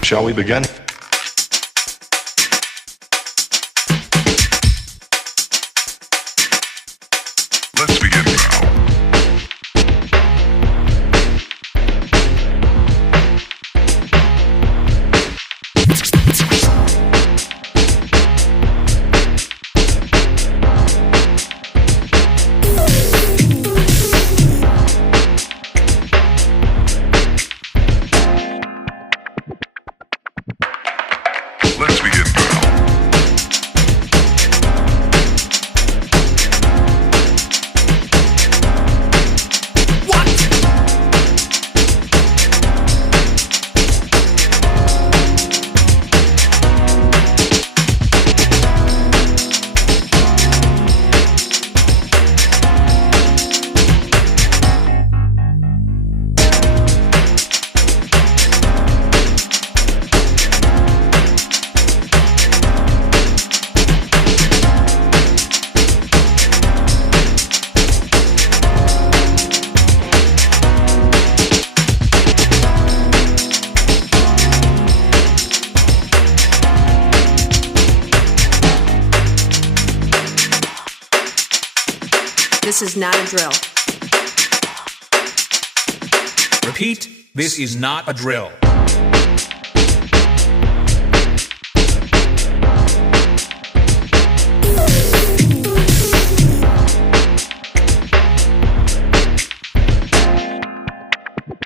Shall we begin? Let's begin now. Let's begin now. This is not a drill. Repeat, this is not a drill.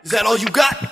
Is that all you got?